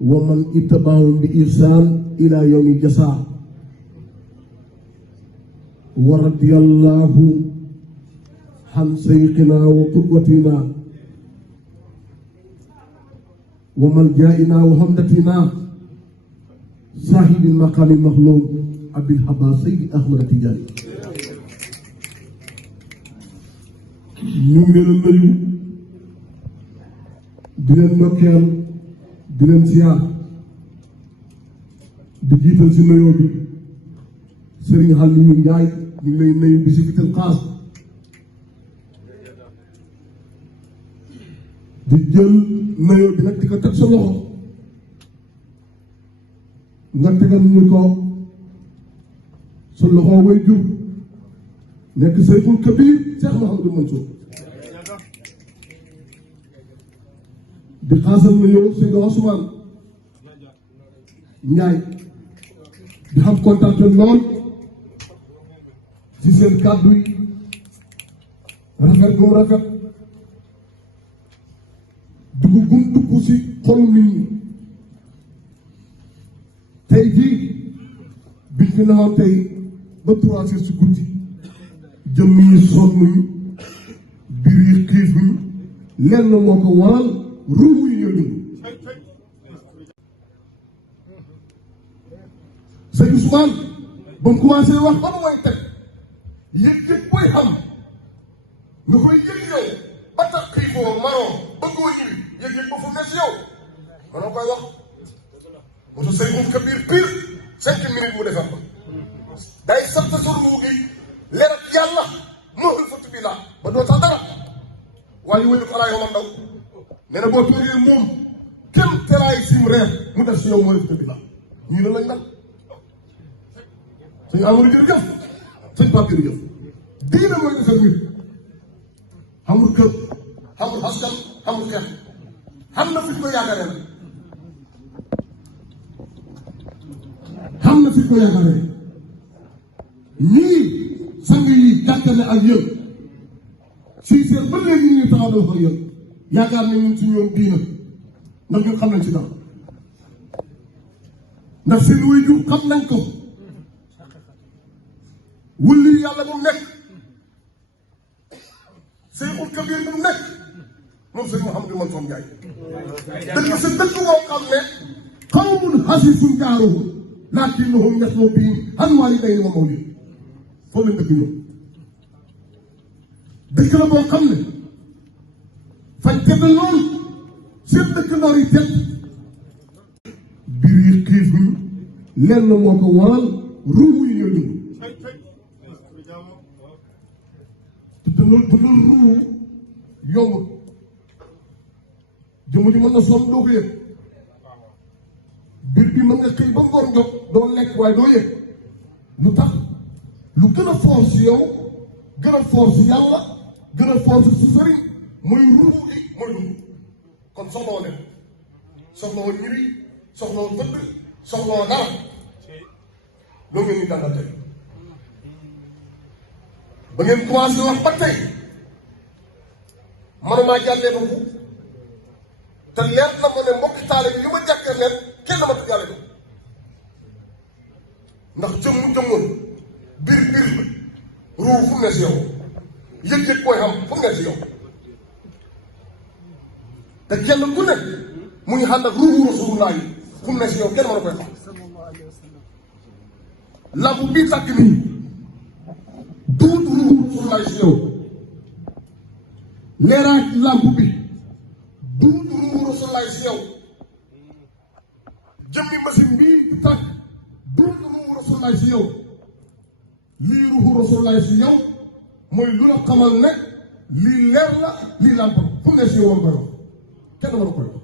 wa man ittaba'ahum bi ihsan ila yawmi jazaa wa radiyallahu an sayxina wa qudwatina wa maljaina wa hamdatina sahibil maqami maxlum abil haba sayyid ahmad Tidiane. ñu ngi leen a nuyu di leen ndokkeel di leen siyaar di jiital si nuyoo bi Serigne Aliou Ndiaye ñu ngi lay nuyu bi si fital xaas di jël nuyoo bi nag di ko teg sa loxo nga tegal ñu ko sa loxo way jur nekk Seyxul Kabir Cheikh Mouhamadou Mansour di xaasal na yow Seydou Ousmane Ndiaye di xam kontaan lool ci seen kàddu yi rafet gu rafet dugg gum dugg ci xolu nit ñi tey jii biñ fi nawoon tey ba 3 heures ci guddi jëm yi sonn biir yi xiif yi lenn moo ko waral ruubu yi ñoo dund sëñ Ousmane ba mu commencé wax ba mu may teg yëg-yëg booy xam nga koy yëg yow ba tax xiifoo maroo bëggoo ñibbi yëg-yëg ba fu nekk yow manoo koy wax moo tax Seyxul Kabir pire 5 minutes mu defar ko day sant sa ruubu gi leer ak yàlla moo fatu bi la ba doo tax dara waaye wëñu xalaa yow man ndaw nee na boo toogee moom kenn teraay sim reer mu def si yow mooy fatu bi la ñu ne lañ mel sëñ Amadou jërëjëf sëñ Pape jërëjëf diine mooy defar nit xamul kër xamul askan xamul xeex xam na fi ñu ko yaakaaree la xam na fi ñu ko yaakaaree ñii sang yi gàttale ak yëpp si seen ba léegi ñu taxaw dafa ak yëpp yaakaar nañ ñun si ñoom diina ndax ñun xam nañ si dara ndax seen way ju xam nañ ko wulli yàlla mu nekk Seyxul Kabir mu nekk moom sëñ Mouhamadou Mansour Ndiaye dëkk sa dëkk boo xam ne qawmun hasiisun jaaruhum laakinnahum yaslu bihim an waalidayni wa mawlid foofu lañ dëkk ñoom dëkk la boo xam ne fañ tedd lool seen dëkk noor yi tedd biir yi xiif yi lenn moo ko waral ruubu yi ñoo dund te loolu bu dul ruubu yombut jëmm ji mën na sonn doo ko yëg biir bi mën nga xëy ba ngoon jot doo lekk waaye doo yëg lu tax lu gën a foor si yow gën a foor si yàlla gën a foor si sëriñ mooy ruubu gi mooy dund kon soxlawoo leen soxlawoo ñiri soxlawoo dëdd soxlawoo dara loo ngeen ñu dàngal tey ba ngeen commencé wax ba tey manumaa jàllee ba bu te leer na ma ne mbokki taale bi li ma jàkkee leen kenn ma jàlle do ndax jëmmoon biir ruu fu mu ne si yow yëg-yëg booy xam fu mu ne si yow te kenn ku nekk mu ngi ànd ak ruuhu rasulullah yi fu mu ne si yow kenn mën a koy xam lamp bii tàkk nii duut ruuhu rasulullah si yow leeraay lamp bi duut ruuhu rasulullah si yow jëmmi machine bii di tàkk duut ruuhu rasulullah si yow lii ruuhu rasulullah si yow mooy lu la xamal ne lii leer la lii lamp fu mu ne si yow war koy wax kenn mën a koy wax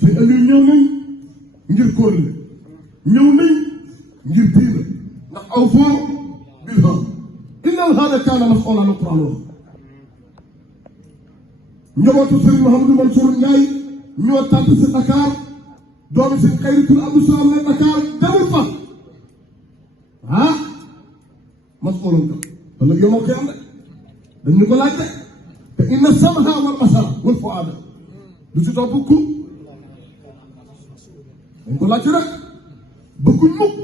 si Aliou ñëw nañ ngir kóorle ñëw nañ ngir diina ndax aw foo bil ha innal haada kaana mas'uulan la Alxuraan wax njabootu Sëriñ Mouhamadou Mansour Ndiaye ñoo tànt si Dakar doomi si xayritul Abdou Salaam ne Dakar demul fa ah mas'uulan ka wala yow moo koy am de dañ ñu ko laaj de te inna sam'a wal basara wal fu'aada lu ci topp ku dañ ko laaj rek bëgguñ mukk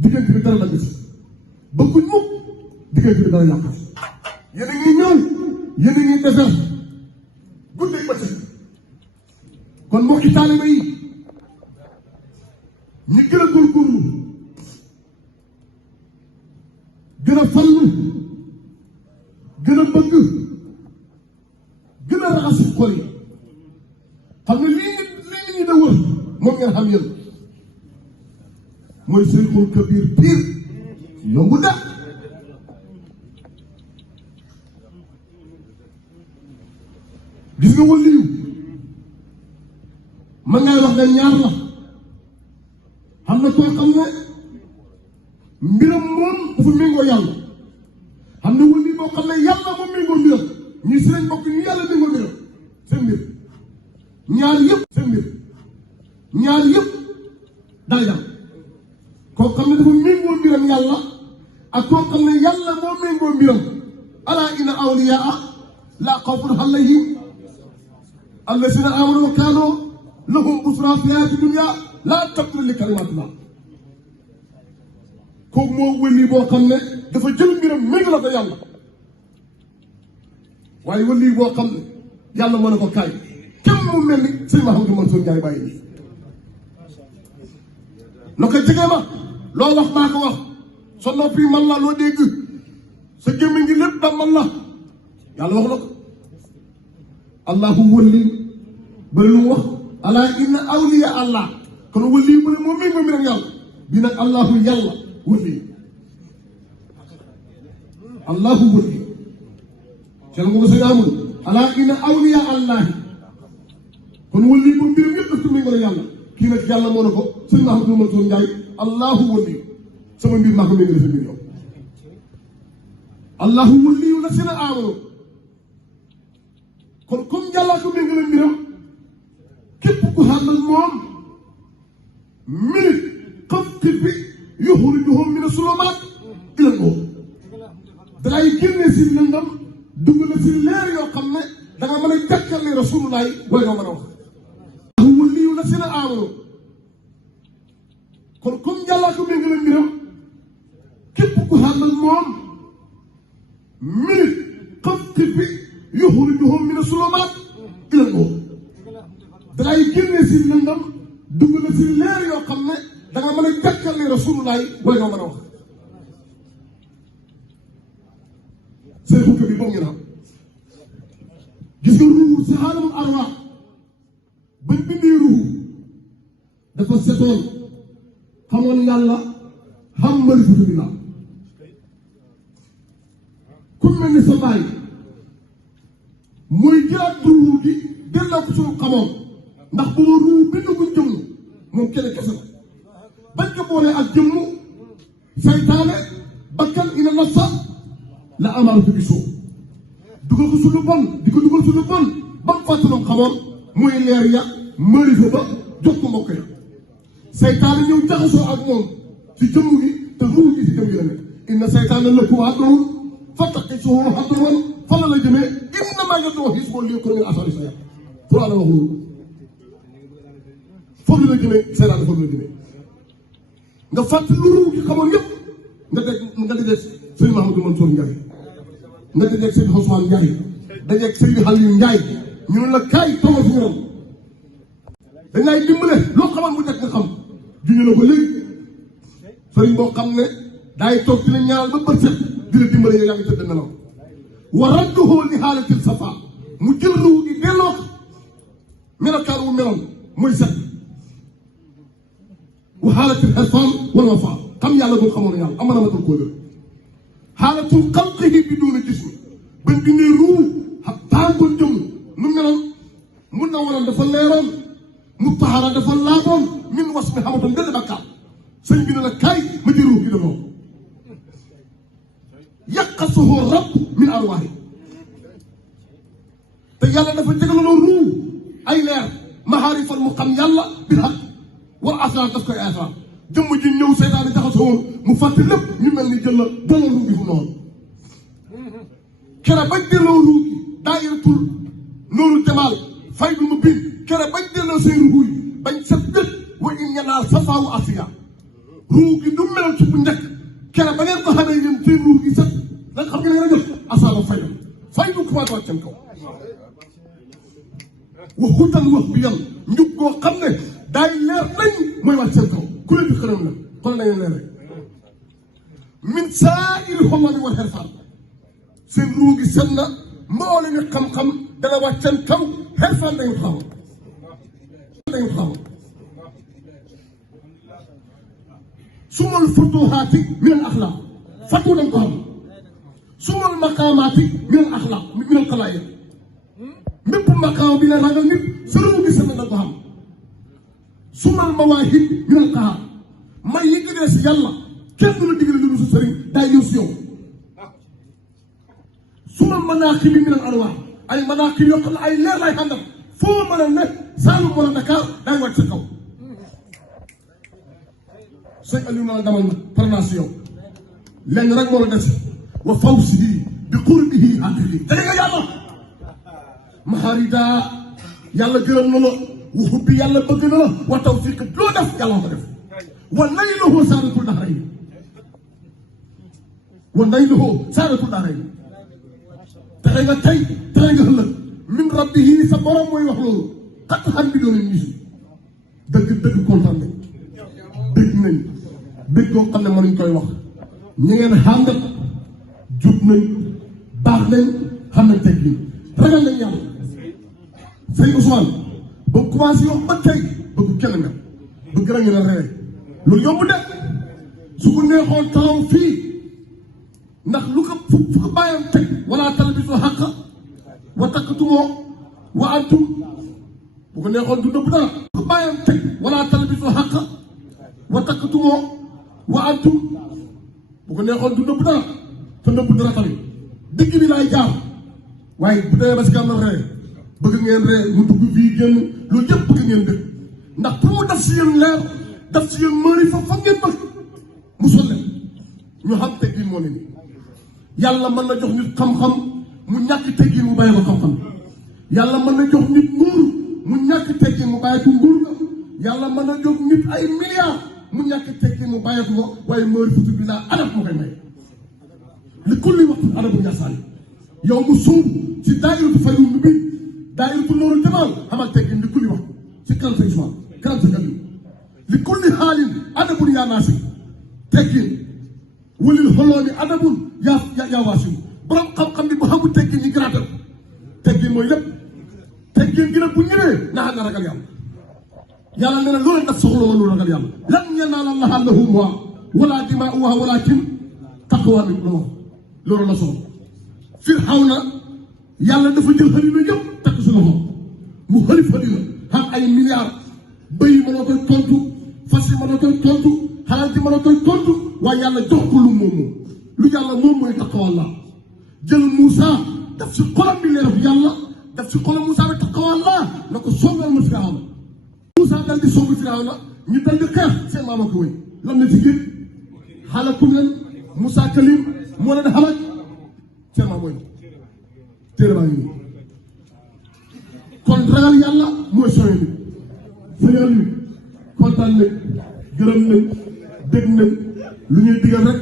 diggante bi dara dagg si bëgguñ mukk diggante bi dara yàq yéen a ngi ñëw yéen a ngi defar guddi ba ci kon mbokki taaliba yi ñi gën a góorgóorlu gën a farlu gën a bëgg gën a raxasu xol yi xam ne lii ñi da wër moom ngeen xam yéen mooy Seyxul Kabir piir yombu da gis nga waliyu man ngay wax ne ñaar la xam na koo xam ne mbiram moom dafa méngoo yàlla xam ne waliyu boo xam ne yàlla moom méngoo mbiram ñii si lañ bokk ñu yàlla méngoo mbiram seen mbir ñaar yëpp seen mbir ñaar yëpp daa jàmm koo xam ne dafa méngoo mbiram yàlla ak koo xam ne yàlla moo méngoo mbiram alaa inna awliyaa laa xawfun alayhim allazina amanu wa kaanu lahum busra fi hayaati dunya laa tabdila li kalimatillah kooku moo wëli boo xam ne dafa jël mbiram méngale ko yàlla waaye wëli boo xam ne yàlla mën na ko kaay kenn mu mel ni sëñ Mahamadou Mansour Ndiaye bàyyi nii na ko jege ma loo wax maa ko wax sa noppi man la loo dégg sa gémmiñ gi lépp da man la yàlla wax na ko allahu wëli ba lu wax ala inna awliya allah kon wëli bu ne moom méngoo mbiram yàlla bi nag allahu yàlla wëli allahu wëli sel nga ko sëñ amul ala inna awliya allah kon wëli bu mbiram yëpp daf ko méngoo yàlla kii nag yàlla moo ne ko sëñ Mahamadou Mansour Ndiaye allahu wëli sama mbir maa ko méngale sa mbir yow allahu wëli yu la seen a amano kon comme yàllaa ko méngale mbiram képp ku xàndal moom minute xam xippi yuxrijuhum mina sulumaat ila nuur dalay génne si lëndam dugg na si leer yoo xam ne da nga mën a jàkkale rasulullah way nga mën a wax allahu wëli yu la seen a amano kon comme yàllaa ko méngale mbiram képp ku xàndal moom minute xam xippi yuxrijuhum mina sulumaat ila nuur dalay génne si lëndam dugg na si leer yoo xam ne da nga mën a jàkkale rasulullah way nga mën a wax Seyxul Kabir boobu ngeen xam gis nga ruuhu si xaalamul arwaax bañ bindee ruuhu dafa setoon xamoon yàlla xam marifatu billah ku mel ni sa baay mooy jëlaat ruuhu gi delloo ko suñu xamoon ndax boo ruuhu bind ko jëmm moom kenn kese la bañ ko boolee ak jëmm saytaane bakkan ina nafsa la amaaratu bi soo dugal ko suñu bon di ko dugal suñu bon ba mu fàttaloon xamoon muy leer ya marifa ba jox ko mbokk ya saytaane ñëw jaxasoo ak moom ci jëmm gi te ruuhu gi ci jëmm gi la nekk inna saytaane lakum aduwwun fattakhidhuhu aduwwan fan la jëmee innamaa yad'uu hizbahu liyakunu min ashaabis sa'iir pour ala wax loolu foofu la jëmee saytaane foofu la jëmee nga fàttali lu ruuhu gi xamoon yëpp nga dégg sëñ Mahamadou Mansour Ndiaye nga dajeeg sëñ Ousmane Ndiaye dajeeg sëñ Aliou Ndiaye ñu ne la kaay toogal fi ñu ron dañ lay dimbale loo xamoon bu njëkk nga xam juñu la ko léegi sëriñ boo xam ne daay toog di la ñaanal ba bët set di la dimbale yow yaa ngi tëdd nelaw wa radduhu li haalatil safa mu jël ruuhu gi delloo ko melokaan wu meloon mooy set wa haalatil irfaan wal wafaa xam yàlla boo xamoon yàlla am na matal koo dër xaalatul xalqihi bi duuna jismi bañ bindee ruu xam tàngoon jëm nu meloon mun na waroon dafa leeroon mu taxara dafa laaboon min was mi xamatoon benn bakkaar sëñ bi ne la kaay ma jël ruux gi defoo yaqasuhu rabb min arwaahi te yàlla dafa jégalaloo ruu ay leer maharifan mu xam yàlla bil haq wal asrar daf koy asrar jëmm ji ñëw seytaane jaxasoo woon mu fàtte lépp ñu mel ni jël la delloo ruu gi fu noonu kere bañ delloo ruu gi daayiratul nooru jamaal faydu mu biir kere bañ delloo seen ruuy bañ set bët wa in ñanaa safaawu asiya ruu gi du meloon ci bu njëkk kere ba ngeen ko xamee yéen seen ruu gi set nag xam ngeen nga jël asaaba faydu commencé wàcc seen kaw wax xutan wax bi yàlla njub goo xam ne daay leer nañ mooy wàcc seen kaw ku leen di xëram la kon nañu leer rek min saa iri xolani wa xerfaan seen ruu gi set na mboole ni xam-xam dana wàcc seen kaw xerfaan dañu xam sumal futuhaati min al axlaaq fatu dañ ko xam sumal maqaamaati min al axlaaq min al xalaaya mépp maqaam bi la ragal nit sa ruu gi set na da ko xam sumal mawaahib min al qahaar may yi gënee si yàlla kenn du la digal lu su sëriñ daay ñëw si yow sumal manaaqibi min al anwaar ay manaqib yoo xam ne ay leer lay àndal foo mën a nekk Saalum wala Dakar daay wàcc sa kaw sëñ Aliou ma la demal na parnage yow lenn rek moo la des wa fawsihi bi qurbihi adli dégg nga yàlla maharida yàlla gërëm na la wa hubbi yàlla bëgg na la wa tawfiq loo def yàlla ko def wa nayluhu saadatul dahrayni wa nayluhu saadatul dahrayni texe nga tey texe nga ëllëg min rabbihi sa borom mooy wax loolu xat xam bi doon gis dëgg kontaan nañ dëgg koo xam ne mënuñ koy wax ñi ngeen xàngal jub nañ baax nañ xam nañ teg bi ragal nañ yàlla sëñ Ousmane ba commencé yow ba tey bëgg kenn nga bëgg na ngeen a rewe loolu yomb de su ko neexoon taxaw fii ndax lu ko fu ko bàyyam teg wala talbisu xàq wa takkatumoo wa antum bu ko neexoon du nëbb dara fu ko bàyyam teg wala talbisu xàq wa takkatumoo wa antum bu ko neexoon du nëbb dara te nëbb dara tamit digg bi laay jaar waaye bu demee ba si gànnaaw ree bëgg ngeen ree mu dugg fii génn loolu yëpp bëgg ngeen dëgg ndax pour mu def si yéen leer def si yéen mëri fa ngeen bëgg mu solle ñu xam teggin moo ne ni yàlla mën na jox nit xam-xam mu ñàkk teggin mu bàyyi ko xam-xam yàlla mën na jox nit nguur mu ñàkk teggin mu bàyyi ko nguur ga yàlla mën na jox nit ay milliards mu ñàkk teggin mu bàyyi ko waaye mëri futu bi laa adab mu koy may li kulli waxtu adabu ñasaani yow mu suub ci daayiratu faydu mu bi daayiratu nooru jamaal xamal teggin li kulli waxtu ci karanta ismaan karanta galli li kulli xaalin adabun yaa naasi teggin walil xolooni adabun yaa waasim borom xam-xam bi bu xamul teggin ñi garaatal teggin mooy lépp teggin gi nag bu ñëwee naa nga ragal yàlla yàlla nee na loolu daf soxla woon lu ragal yàlla lan yanaala llaaha luhuumuhaa wala dimaa'uhaa walaakin taqwaa minkum loolu la soxla Firawna yàlla dafa jël xalima yëpp takk si loxo mu xalif xalima xam ay milliards bëy mënoo koy tontu fas yi mënoo koy tontu xalal ji mënoo koy tontu waaye yàlla jox ko lu moom lu yàlla moom mooy taqwallah jël Moussa daf si xolam bi leeru yàlla daf si xolam Moussa bi taqwallah na ko songal ma Firawna Moussa dal di songu Firawna ñu dal di xeex seen maama ko wéy lan la ci gën xalakum leen Moussa Kalim moo leen xalak seen maam mooy téere baa ngi nii kon ragal yàlla mooy sooy bi sëñal bi kontaan nañ gërëm nañ dégg nañ lu ñuy digal rek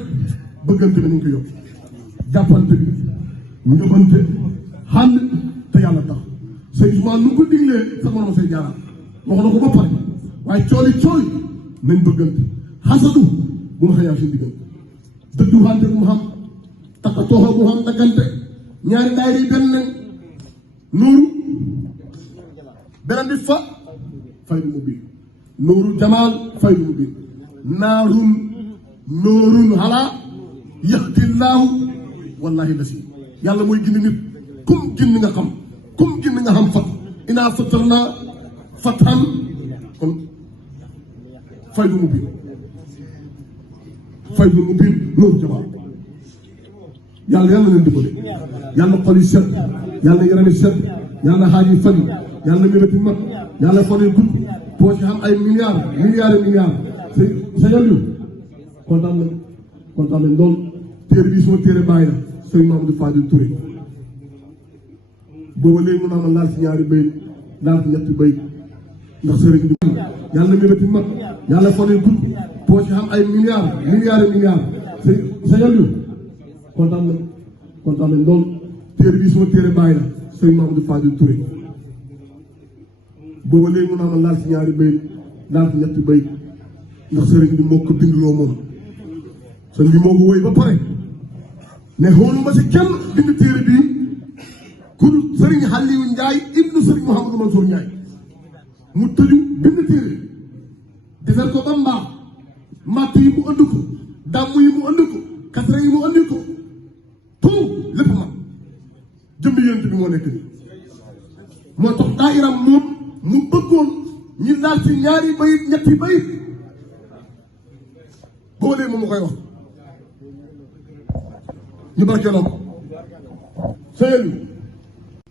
bëggante bi nañ ko yokk jàppante bi ngëbante xànd te yàlla tax sëñ Ousmane nu ko diglee sa morom say jaaraat wax na ko ba pare waaye cooli nañ bëggante xasatu bu ma xëyaa seen diggante dëddu xante bu mu xam takka tooxa bu xam daggante ñaari daayira yi benn nañ nuuru beneen bi faydu mu biir nuuru jamaal faydu mu biir naarun noorun xalaa yaxdillaahu wallahi la si yàlla mooy gindi nit kum gindi nga xam fat inaa fatarnaa fatan kon faydu mu biir nuuru jamaal yàlla leen dimbali yàlla xol yi set yàlla yaram yi set yàlla xaaj yi fan yàlla mébéti mat yàlla xol yi gudd boo ci xam ay milliards sa yàlla kontaan nañ lool téere bi suma téere bàyyi la sëñ Mamadou Fadil Touré booba léegi mun naa ma laal si ñaari bay daal ci ñetti bay ndax sëriñ bi yàlla mébéti mag yàlla fanee gudd boo ci xam ay milliards sëñal bi kontaan nañ lool téere bi suma téere bàyyi la sëriñ Mamadou Fadil Touré booba léegi mun naa ma laal ci ñaari bay laal ci ñetti bay ndax sëriñ bi moo ko bindloo moom sëriñ bi moo ko wéy ba pare ne xoolu ma si kenn bind téere bii ku sëriñ Xaliyu Njaay ibnu sëriñ Mouhamadou Mansour Njaay mu tëju bind téere defar ko ba mbaax matt yi mu ënd ko dàmm yi mu ënd ko kasra yi mu ënd ko tout lépp man jëmbi yonent bi moo nekk nii moo tax daayiram moom mu bëggoon ñu laal ci ñaari bayit ñetti bayit boo dee moom ma koy wax ñu barkeeloo ko sëyal bi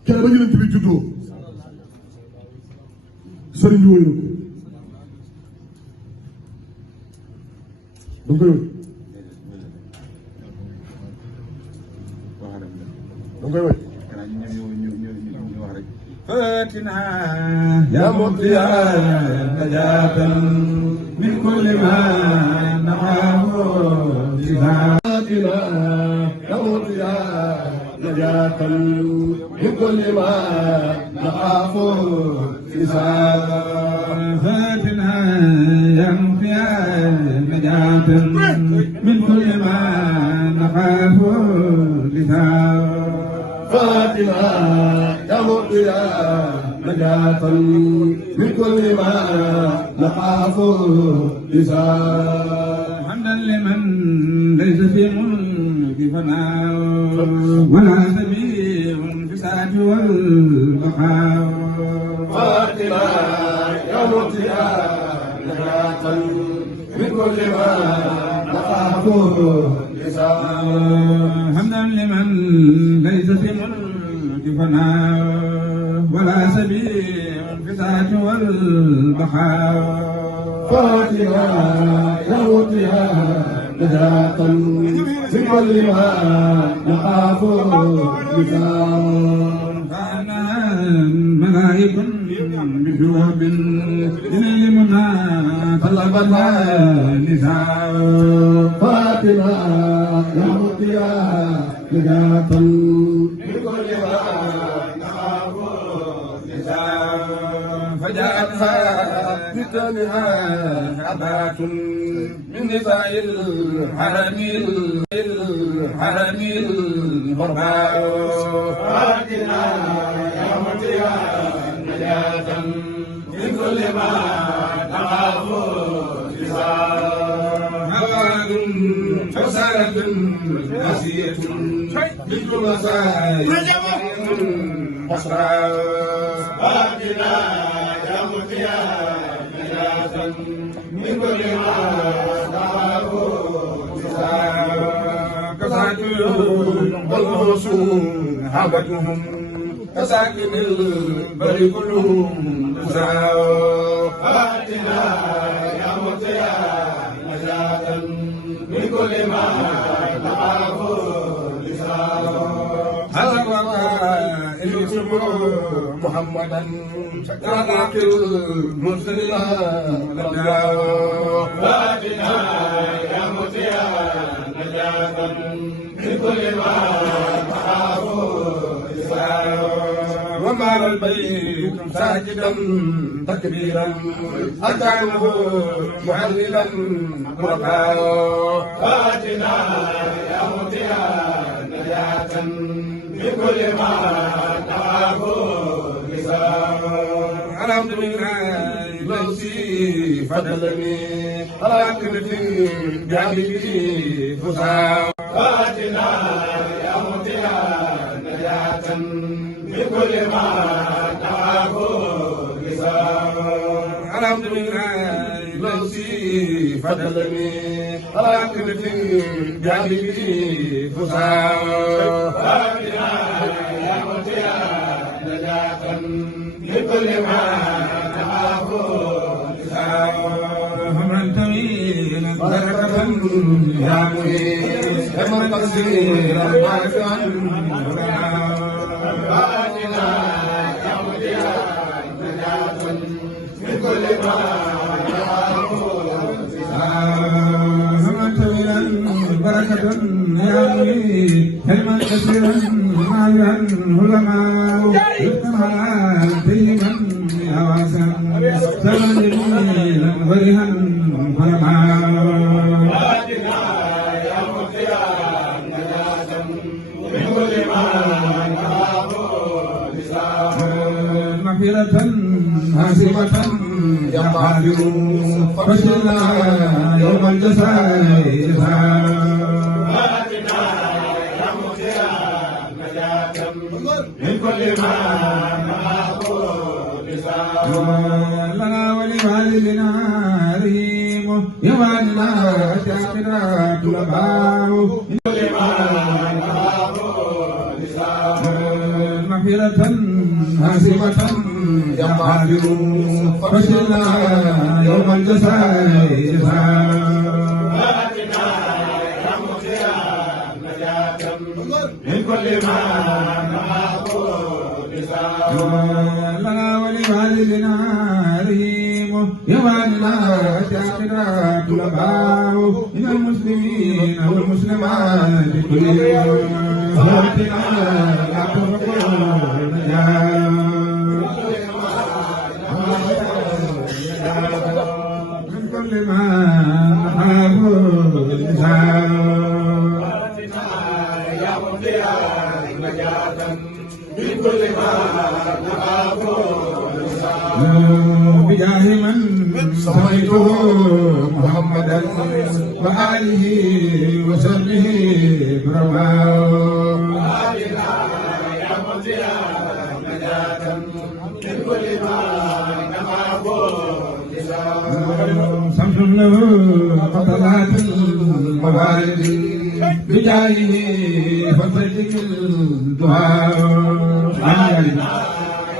kenn ba yonent bi juddoo sëriñ bi wóy na ko danga koy wóy danga koy wóy فاتنا يا مطيا نجاة من كل ما نخاف فاتنا يا مطيا نجاة من كل ما نخاف فاتنا يا مطيا نجاة من كل ما نخاف فاتنا يا مطيا نجاة من كل ما نخاف حمدا لمن ليس في ملك فناء ولا سبيل في الساعة والبقاء فاتنا يا مطيا نجاة من كل ما نخاف حمدا لمن ليس في ملك فناء ولا سبيل في الساعة والبقاء فاتنا يا مطيا نجاة من كل ما نخاف فأنا ملائك بجواب لنيل منى طلبنا نساء فاتنا يا مطيا نجاة من كل ما نخاف فجاءتها بكلها حبات من نساء الحرم الغرباء فاتنا يا مطيا نجاة من كل ما نخاف هوان فسالة نسية مثل مسائل بصرى فاتنا يا مطيا نجاة من كل ما نخاف كساك والرسول حبتهم كساكن البر كلهم فاتنا يا مطيا نجاة من كل ما نخاف هل وقائل محمدا شكرا المرسلين فاتنا يا مطيا نجاة من كل ما نخاف ومر البيت ساجدا تكبيرا أتاه معللا مرقا فاتنا يا مطيا نجاة من كل ما نخاف الحمد لله الذي فضلني على كل جانبي فسا فاتنا يا مطيا نجاة من كل ما نخاف الحمد لله الذي فضلني على كل جانبي فسا فاتنا يا مطيا نجاة من كل ما نخاف عمرا طويلا بركة يا مهيب كما تقصيرا واسعا فاتنا يا مطيا بركة يا أمي حلما كثيرا مايا علماء اجتماعا طيبا يا واسع سبا جميلا فرحا فرما يا مطيع نجاة من كل ما مغفرة حاسبة يقادر فشلنا يوم الجزاء من كل ما لنا ولوالدنا رحيم يوالنا شاكرا طلباء من كل ما مغفرة حاسبة يقادر فشلنا يوم الجزاء من كل ما لنا ولوالدنا رحيم يوالنا شاكرا طلباء من المسلمين والمسلمات كلهم فرحتنا لا تفرقوا من كل ما نحابه من كل ما بجاه من سميته محمدا وآله وصحبه برما يا مطيع نجاة من كل ما نخاف شمس له قطلات الموارد بجاهه فصدق الدعاء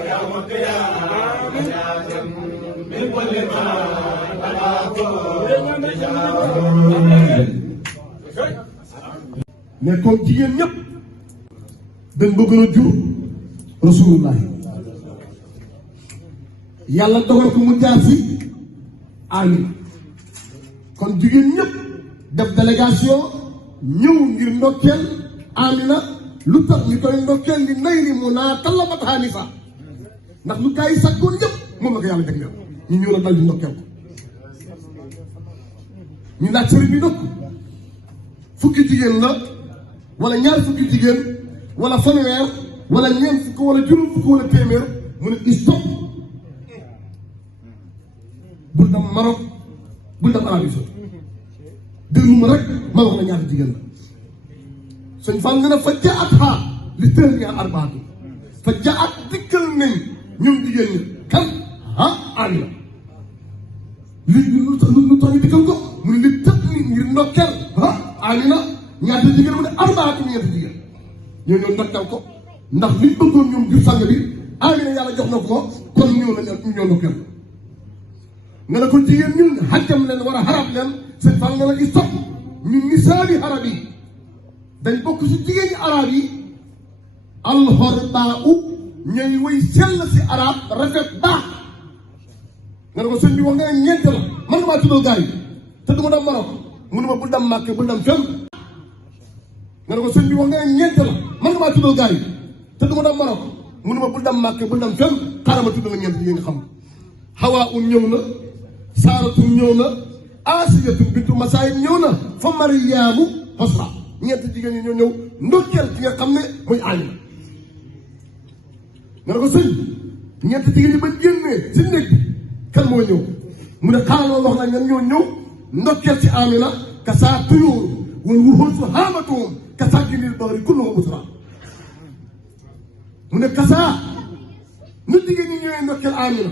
يا مطيع نجاة من كل ما mais comme jigéen ñëpp dañ bëgg a jur rasulullah yàlla dogal ko mu jaar fi Amina kon jigéen ñëpp def délégation ñëw ngir ndokkeel Amina lu tax ñu koy ndokkeel li nay li mu naa talabat Hanifa ndax lu gaa yi sakkoon ñëpp moom la ko yàlla jagleel ñu ñëw la dal di ndokkeel ko ñu laaj sëriñ bi ndokk fukki jigéen la wala ñaar fukki jigéen wala fanweer wala ñeent fukk wala juróom fukk wala téeméer mu ne stop bul dem Maroc bul dem Arabie Saoudite déglu ma rek ma wax la ñaata jigéen la sëñ Fall nga ne fa jaat xaa li tëër yi arbaatu fa jaat dikkal nañ ñoom jigéen ñi kan Amina li lu tax ñu dikkal ko mu ne li tëb ni ngir ndokkeel Amina ñaata jigéen mu ne arbaatu ñeenti jigéen ñoo ñëw ndokkeel ko ndax liñ bëggoon ñoom jur sang bi Amina yàlla jox na ko kon ñëw na ñoo ndokkeel nga ne ko jigéen ñun xajjam leen war a xarab leen seen fan nga la gis sax ñu misaali arab yi dañ bokk si jigéen ñi arab yi alxorbaa u ñooy woy sell si arab rafet baax nga ne ko sëñ bi wax nga ne ñeent la man maa tuddal gars yi te du ma dem Maroc mu ne ma bul dem Màkka bul dem fenn nga ne ko sëñ bi wax nga ne ñeent la man maa tuddal gars yi te du ma dem Maroc mu ne ma bul dem Màkka bul dem fenn xaaral ma tuddal ñeent yi nga xam xawaa un ñëw na saaratun ñëw na asiyatun bintu masaayib ñëw na fa mariyaamu xosra ñeent jigéen ñi ñoo ñëw ndokkeel ki nga xam ne muy Amina nga ne ko sëñ ñeent jigéen ñi ba génnee si néeg bi kan moo ñëw mu ne xaaral ma wax la ñan ñoo ñëw ndokkeel ci Amina ka saa tuyóor wala wuxul su xaamatuum ka saa ginil bari kulluhu busra mu ne ka saa nu jigéen ñi ñëwee ndokkeel Amina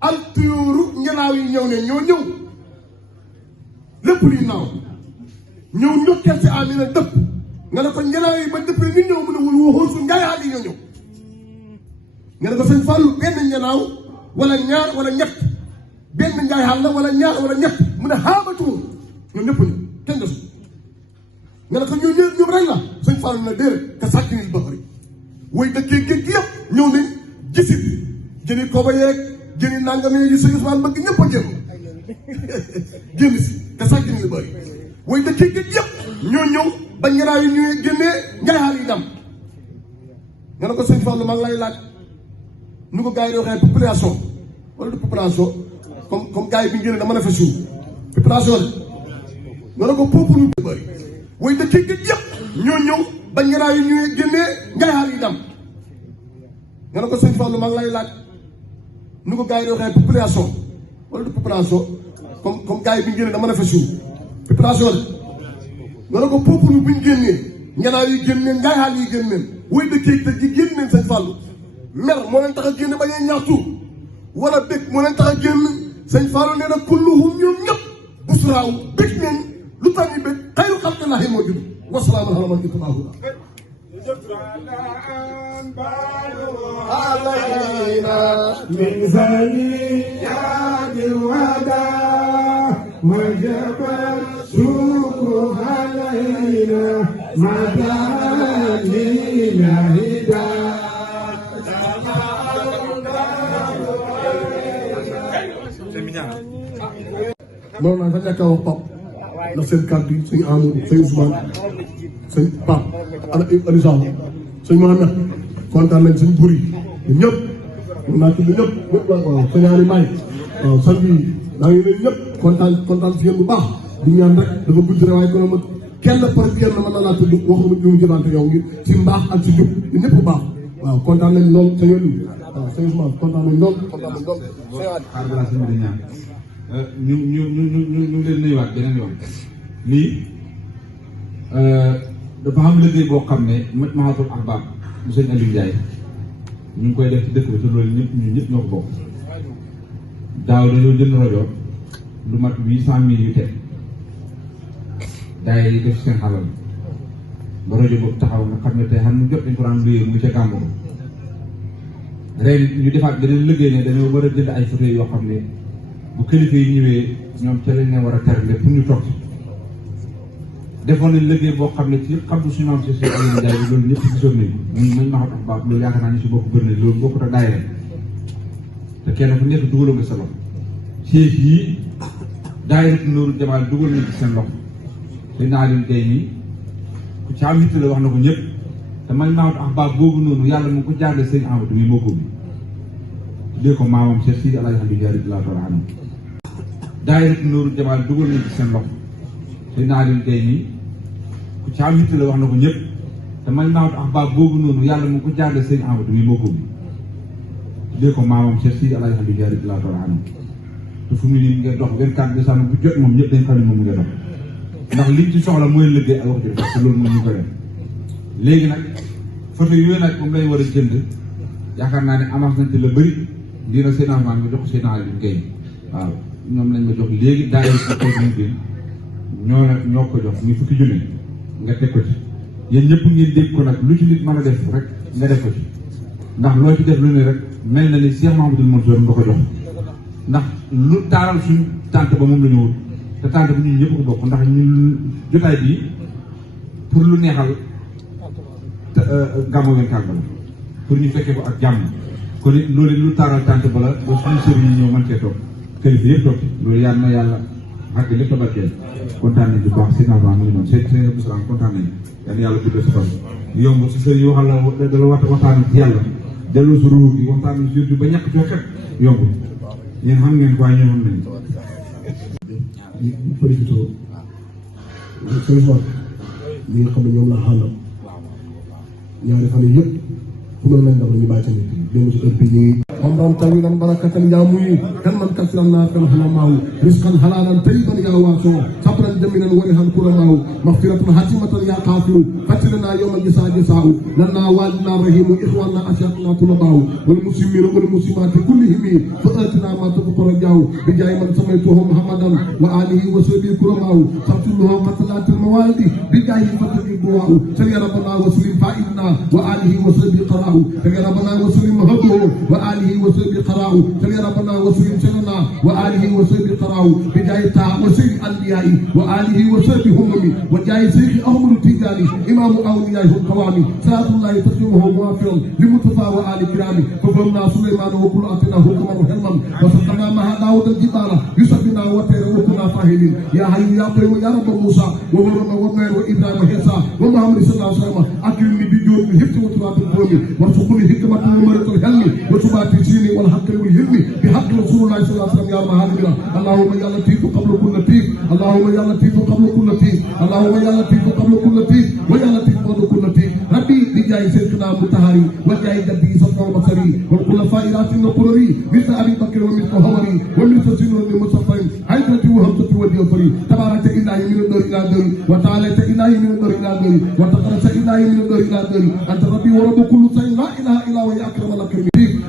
al tuyóoru njanaaw yi ñëw ne ñoo ñëw lépp luy naaw ñëw ndokkeel ci Amina dëpp nga ne ko njanaaw yi ba dëppee ñu ñëw mu ne wul waxoon su njaayaat yi ñoo ñëw nga ne ko sëñ Fallou benn njanaaw wala ñaar wala ñett benn njaayaat la wala ñaar wala ñett mu ne xaamatuum ñoom ñëpp ñu kenn desu nga ne ko ñoo ñëpp ñoom rek la sëñ Fallou na déedéet ka sàkkinil baxari way dëkkee géej gi yëpp ñëw nañ gisit jëni koba yeeg jëni nii nangam yi sëñ Ousmane bëgg ñëpp a génn génn si te sàcc ni lu bëri way dëkk yi yëpp ñoo ñëw ba ñaraa yi ñuy génnee njaxaal yi dem nga ne ko sëñ Fallou maa ngi lay laaj nu ko gars yi di waxee population wala du population comme gars yi bi ñu génnee dama ne fa suuf population nga ne ko peuple lu bëri way dëkk yi yëpp ñoo ñëw ba ñaraa yi ñuy génnee njaxaal yi dem nga ne ko sëñ Fallou maa ngi lay laaj nu ko gars yi di waxee population wala du population comme gars yi bi ñu génnee dama ne fa suuf population nga ne ko peuple bu ñu génnee njanaaw yi génneen ngaay yi génneen way dëkkee dëkk yi génneen sëñ Fallou mer moo leen tax a génne bañee ñaxtu wala bëgg moo leen tax a génn sëñ Fallou nee na kulluhum ñoom ñëpp busraaw bëgg nañ lu tax ñu bëgg xayru xalqillaahi moo judd wasalaamu ala man ittibaahu علينا من ثنيات الوداع وجب الشكر علينا ما دام لله noonu naa sax ñàkk a wax Pape ndax seen kàddu yi sëñ Amadou sëñ Ousmane sëñ Pape Aliou Sall sëñ Mohamed kontaan nañ sëñ Buri ñëpp mën naa tudd ñëpp waaw sëñ Ali May waaw sant yi daa ngi leen ñëpp kontaan si yéen bu baax di ñaan rek dafa gudd rek waaye kono ma kenn par kenn mën na laa tudd waxuma ñu mu jëlante yow ngir si mbaax ak si jub ñëpp bu baax waaw kontaan nañ lool sëñ Aliou waaw sëñ Ousmane kontaan nañ lool xaar balaa sëñ bi di ñaan ñu leen nuyuwaat beneen yoon lii dafa am liggéey boo xam ne Majmahatoul Ahbab mu sëñ Aliou Ndiaye ñu ngi koy def ci dëkk bi te loolu ñun ñëpp ñoo ko bokk daaw dañoo jënd rajo lu mat 800.000 yu teg daay yi def seen xalal ba rajo boobu taxaw nga xam ne tey xam ne jot dañ ko daan luyee mu ca gàmmu ren ñu defaat beneen liggéey ne dañoo war a jënd ay fauteuils yoo xam ne bu kilifa yi ñëwee ñoom ca lañ ne war a terle pour ñu toog defoon nañ liggéey boo xam ne ci yëpp xam du suñu maam si si Aliou Ndiaye bi loolu ñëpp gisoon nañ muy Majmahatoul Ahbab loolu yaakaar naa ñu si bokk bëri na loolu bokkut ak daayira te kenn ku nekk dugaloo nga sa loxo chef yi daayira Nuuru Jamaal dugal nañ ci seen loxo te naa leen tey nii ku ci am yitte la wax na ko ñëpp te Majmahatoul Ahbab boobu noonu yàlla mu ko jaarle sëñ Amadou muy moo ko bi tuddee ko maamam Cheikh Sidi Alaaji Aliou Ndiaye radiyallaahu taala anhu daayira Nuuru Jamaal dugal nañ ci seen loxo te naa leen tey nii ku ci am yitte la wax na ko ñëpp te Majmahatoul Ahbab boobu noonu yàlla mu ko jaarle sëñ Amadou muy moo ko bi tuddee ko maamam Cheikh Sidi Alaaji Aliou Ndiaye radiyallaahu taala anhu te fu mu nii ngeen dox 24 décembre bu jot moom ñëpp dañ xam ne moom ngeen dox ndax liñ ci soxla mooy liggéey ak wax ji parce que loolu moom ñu ko def léegi nag photo yooyu nag moom lañ war a jënd yaakaar naa ne avance nañ ci la bëri dina seen avance nga jox ko seen Aliou Guèye waaw ñoom lañ ma jox léegi daay si koy bi ñoo ko jox muy fukki junni nga teg ko ci yéen ñëpp ngeen dégg ko nag lu ci nit mën a def rek nga def ko ci ndax loo ci def lu ne rek mel na ni Cheikh Mahamadou Mansour nga ko jox ndax lu taaral suñ tànt ba moom la ñu wut te tànt bi ñun ñëpp ko bokk ndax ñun jotaay bii pour lu neexal gàmmu 24 ba la pour ñu fekkee ko ak jàmm kon it loolu lu taaral tànt ba la ba suñu sëriñ yi ñëw mën cee toog kilifa yëpp toog loolu yàlla na yàlla xàgg lépp tabarkeel kontaan nañ bu baax seen avant mu ngi noonu seen Abdou Salam kontaan nañ yàlla yàlla guddal sa fan yomb si sëriñ yi waxal la dala waxtaan ci yàlla dellu su ruur gi waxtaan surtout ba ñàkk coo xet yomb yéen xam ngeen quoi ñëwoon nañ ñu profité sëñ Sow ñi nga xam ne ñoom la xàllal ñaari fan yii yëpp fu mel nañ ndax ñu bàyyi tamit démb si heure bii ñu ngi عمرا طويلا بركة يا موي كلما كثر الناس الحلماء رزقا حلالا طيبا يا واسع صبرا جميلا ورها كرماء مغفرة حاتمة يا قاتل قتلنا يوم الجزاء جزاء لنا والدنا رحيم إخواننا أشياخنا طلباء والمسلمين والمسلمات كلهم فآتنا ما تفق رجاء بجاي من سميته محمدا وآله وصحبه كرماء فاقتلوه قتلات الموالد بجاي فتح الدعاء سري ربنا وسلم فائدنا وآله وصحبه قراء سري ربنا وسلم هدوه وآله وسلم قراء سري ربنا وسلم سننا وآله وسلم قراء بجاي تا وسلم الأنبياء وآله وصحبه هممي وجاي شيخ أحمد التجاني إمام أولياء القوامي صلاة الله تسلمه موافق لمصطفى وآل كرامي ففهمنا سليمان وكل أتنا حكما وحلما وسقنا مع داود الجبال يسبنا وتر وكنا فاهمين يا حي يا قيوم يا رب موسى وورنا ومن وإبراهيم وعيسى ومحمد صلى الله عليه وسلم أكرمني بجود من حكمة وتراب القوم وارزقني حكمة ومرة الحلم وثبات الدين والحق والهلم بحق رسول الله صلى الله عليه وسلم يا مهاجر اللهم يا لطيف قبل كل لطيف اللهم يا لطيف قبل كل لطيف اللهم يا لطيف قبل كل لطيف ويا لطيف قبل كل لطيف ربي بجاي سيدنا مطهري وجاي جدي صفا وبصري والخلفاء راشدين القرري مثل ابي بكر ومثل عمر ومثل سنون المصطفى عيدتي وهمتي وديوفري تبارك الهي من الدار الى دار وتعالى الهي من الدار الى دار وتقدس الهي من الدار الى دار انت ربي ورب كل شيء لا اله الا هو يا اكرم الاكرمين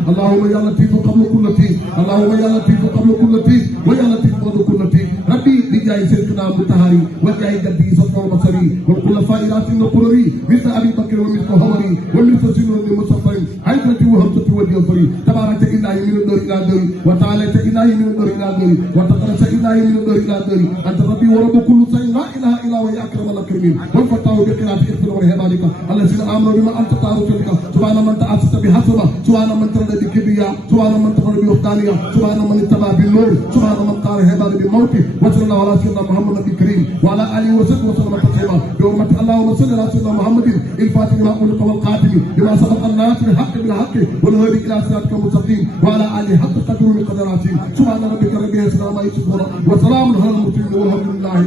اللهم يا لطيف قبل كل لطيف اللهم يا لطيف قبل كل لطيف ويا لطيف قبل كل لطيف ربي بجاي سيدنا مطهري وجاي جدي صفا وبصري والخلفاء راشدين القرري مثل ابي بكر ومثل عمر ومثل سنون المصطفى عيدتي وهمتي وديوفري تبارك الهي من الدار الى دار وتعالى الهي من الدار الى دار وتقدس الهي من الدار الى دار انت ربي ورب كل شيء لا اله الا هو يا اكرم الاكرمين والفتاه بقراءه اغفر ورهبانك الذين امنوا بما انت تعرفك سبحان من تاسس بحسبه سبحان من ترد بكبرياء سبحان من تفرد بوحدانيه سبحان من اتبع بالنور سبحان من قال هبال بالموت وصلى الله على سيدنا محمد النبي الكريم وعلى اله وصحبه وسلم تسليما بحرمه اللهم صل على سيدنا محمد الفاتح لما أغلق والقاتم لما سبق الناس بالحق بالحق والهادي الى صراطك المستقيم وعلى اله حق قدره ومقداراته سبحان ربك رب العزه عما يصفون وسلام على المرسلين والحمد لله.